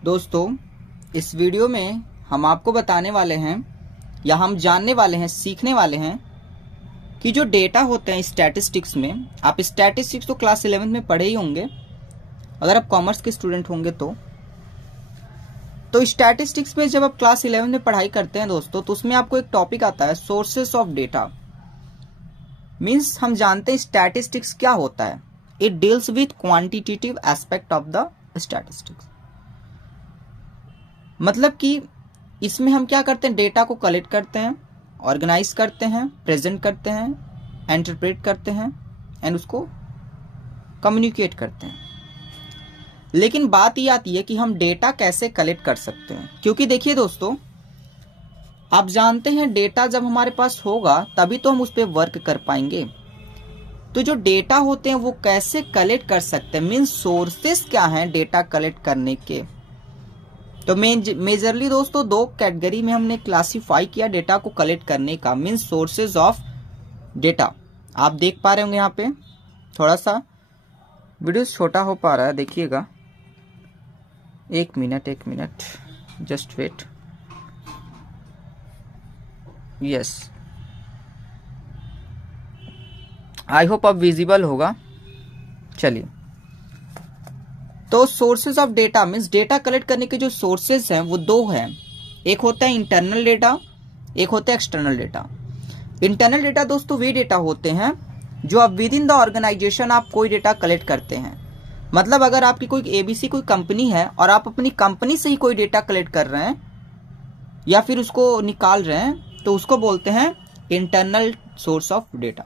दोस्तों, इस वीडियो में हम आपको बताने वाले हैं या हम जानने वाले हैं, सीखने वाले हैं कि जो डेटा होते हैं स्टैटिस्टिक्स में, आप स्टैटिस्टिक्स तो क्लास 11 में पढ़े ही होंगे अगर आप कॉमर्स के स्टूडेंट होंगे तो स्टैटिस्टिक्स में जब आप क्लास 11 में पढ़ाई करते हैं दोस्तों, तो उसमें आपको एक टॉपिक आता है सोर्सेस ऑफ डेटा। मीन्स हम जानते हैं स्टैटिस्टिक्स क्या होता है। It deals with quantitative aspect of the statistics. मतलब कि इसमें हम क्या करते हैं, डेटा को कलेक्ट करते हैं, ऑर्गेनाइज करते हैं, प्रेजेंट करते हैं, इंटरप्रेट करते हैं एंड उसको कम्युनिकेट करते हैं। लेकिन बात ये आती है कि हम डेटा कैसे कलेक्ट कर सकते हैं, क्योंकि देखिए दोस्तों, आप जानते हैं डेटा जब हमारे पास होगा तभी तो हम उस पर वर्क कर पाएंगे। तो जो डेटा होते हैं वो कैसे कलेक्ट कर सकते हैं, मीन्स सोर्सेस क्या हैं डेटा कलेक्ट करने के। तो मेजरली दोस्तों दो कैटेगरी में हमने क्लासिफाई किया डेटा को कलेक्ट करने का, मीन्स सोर्सेज ऑफ डेटा। आप देख पा रहे होंगे यहाँ पे, थोड़ा सा वीडियो छोटा हो पा रहा है, देखिएगा। एक minute just wait. Yes, I hope अब विजिबल होगा। चलिए, तो sources of data means data collect करने के जो सोर्सेज हैं वो दो हैं। एक होता है इंटरनल डेटा, एक होता है एक्सटर्नल डेटा। इंटरनल डेटा दोस्तों वे डेटा होते हैं जो आप विद इन द ऑर्गेनाइजेशन आप कोई डेटा कलेक्ट करते हैं। मतलब अगर आपकी कोई एबीसी कोई कंपनी है और आप अपनी कंपनी से ही कोई डेटा कलेक्ट कर रहे हैं या फिर उसको निकाल रहे हैं, तो उसको बोलते हैं internal source of data.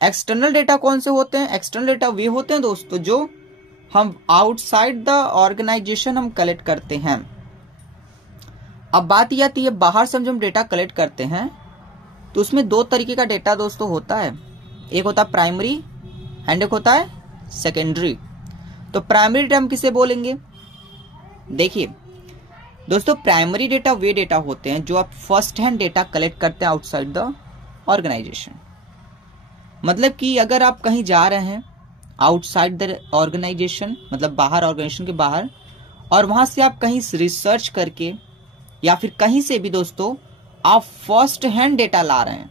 External data कौन से होते हैं? एक्सटर्नल डेटा वे होते हैं दोस्तों जो हम आउटसाइड द ऑर्गेनाइजेशन हम कलेक्ट करते हैं। अब बात यह आती है, बाहर से हम डेटा कलेक्ट करते हैं तो उसमें दो तरीके का डेटा दोस्तों होता है। एक होता है प्राइमरी एंड एक होता है सेकेंडरी। तो प्राइमरी डेटा हम किसे बोलेंगे? देखिए दोस्तों, प्राइमरी डेटा वे डेटा होते हैं जो आप फर्स्ट हैंड डेटा कलेक्ट करते हैं आउटसाइड द ऑर्गेनाइजेशन। मतलब कि अगर आप कहीं जा रहे हैं आउटसाइड द ऑर्गेनाइजेशन, मतलब बाहर, ऑर्गेनाइजेशन के बाहर, और वहां से आप कहीं रिसर्च करके या फिर कहीं से भी दोस्तों आप फर्स्ट हैंड डेटा ला रहे हैं,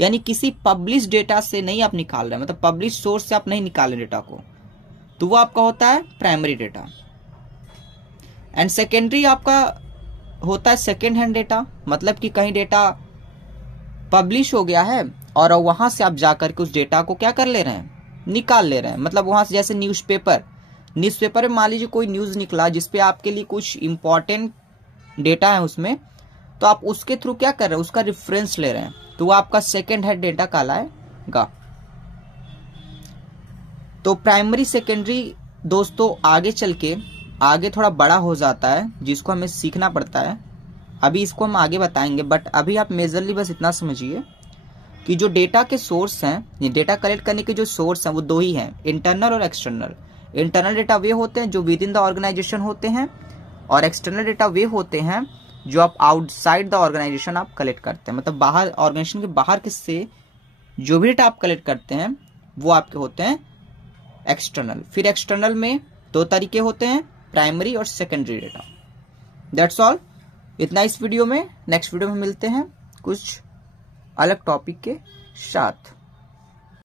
यानी किसी पब्लिश डेटा से नहीं आप निकाल रहे हैं, मतलब पब्लिश सोर्स से आप नहीं निकाल रहे डेटा को, तो वो आपका होता है प्राइमरी डेटा। एंड सेकेंडरी आपका होता है सेकेंड हैंड डेटा। मतलब कि कहीं डेटा पब्लिश हो गया है और वहां से आप जाकर के उस डेटा को क्या कर ले रहे हैं, निकाल ले रहे हैं। मतलब वहां से जैसे न्यूज़पेपर में मान लीजिए कोई न्यूज निकला जिसपे आपके लिए कुछ इंपॉर्टेंट डेटा है उसमें, तो आप उसके थ्रू क्या कर रहे हैं, उसका रेफरेंस ले रहे हैं, तो वो आपका सेकेंड हैंड डेटा कहलाएगा। तो प्राइमरी सेकेंडरी दोस्तों आगे चल के आगे थोड़ा बड़ा हो जाता है, जिसको हमें सीखना पड़ता है। अभी इसको हम आगे बताएंगे, बट अभी आप मेजरली बस इतना समझिए कि जो डेटा के सोर्स हैं, डेटा कलेक्ट करने के जो सोर्स हैं वो दो ही हैं, इंटरनल और एक्सटर्नल। इंटरनल डेटा वे होते हैं जो विद इन द ऑर्गेनाइजेशन होते हैं, और एक्सटर्नल डेटा वे होते हैं जो आप आउटसाइड द ऑर्गेनाइजेशन आप कलेक्ट करते हैं। मतलब बाहर, ऑर्गेनाइजेशन के बाहर किससे जो भी डेटा आप कलेक्ट करते हैं वो आपके होते हैं एक्सटर्नल। फिर एक्सटर्नल में दो तरीके होते हैं, प्राइमरी और सेकेंडरी डेटा। दैट्स ऑल, इतना इस वीडियो में। नेक्स्ट वीडियो में मिलते हैं कुछ अलग टॉपिक के साथ।